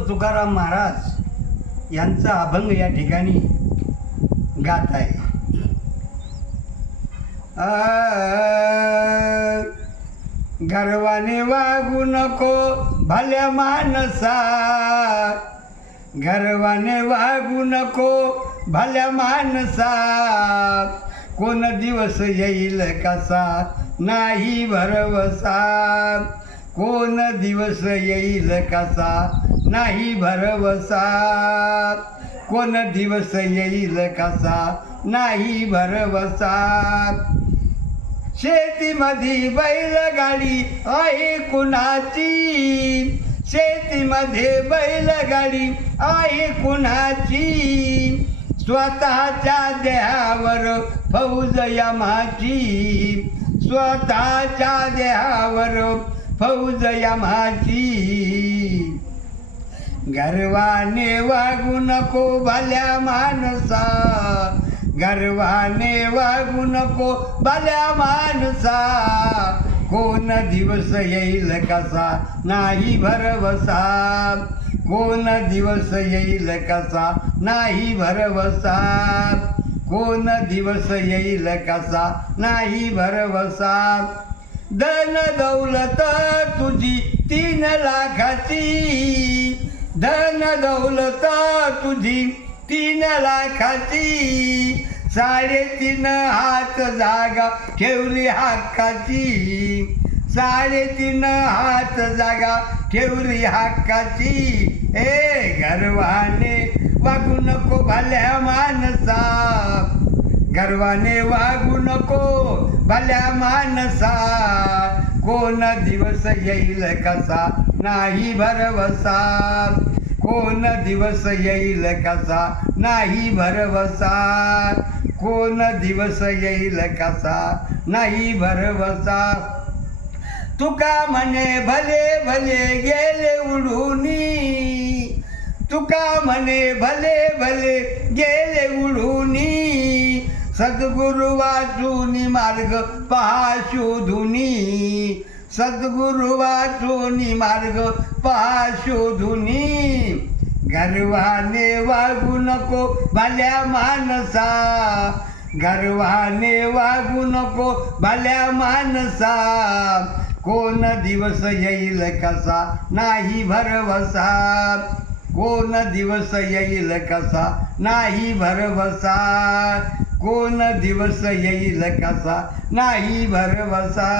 तुकाराम महाराज यांचा अभंग या ठिकाणी गात आहे. गर्वाने वागू नको भल्या मानसा. गर्वाने वागू नको भल्या मानसा. कोण दिवस येईल कसा? नाही भरवसा. कोण दिवस येईल कसा? नाही भरवसा. कोण दिवस येईल कसा? नाही भरवसा. शेतीमध्ये बैलगाडी आहे कुणाची? शेतीमध्ये बैलगाडी आहे कुणाची? स्वतःच्या देहावर फौज यमाची. स्वतःच्या देहावर फौज यमाची. गर्वाने वागू नको भल्या माणसा. गर्वाने वागू नको भल्या माणसा. कोण दिवस येईल कसा? नाही भरवसा. कोण दिवस येईल कसा? नाही भरवसा. कोण दिवस येईल कसा? नाही भरवसा. धन दौलत तुझी तीन लाखाची. धन दौलता तुझी तीन लाखाची. साडेतीन हात जागा ठेवली हक्काची. साडेतीन हात जागा ठेवली हक्काची. ए गर्वाने वागू नको भल्या माणसा. गर्वाने वागू नको भल्या माणसा. कोण दिवस येईल कसा? नाही भरवसा. कोण दिवस येईल कसा? नाही भरवसा. कोण दिवस येईल कसा? नाही भरवसा. तुका म्हणे भले भले गेले उडूनी. तुका म्हणे भले भले गेले उडू सद्गुरु वाचूनी मार्ग पहा शोधुनी. सद्गुरु वाचूनी मार्ग पहा शोधुनी. गर्वाने वागू नको भल्या माणसा गर्वाने वागू नको भल्या माणसा कोण दिवस येईल कसा? नाही भरवसा. कोण दिवस येईल कसा? नाही भरवसा. कोण दिवस येईल कसा? नाही भरवसा.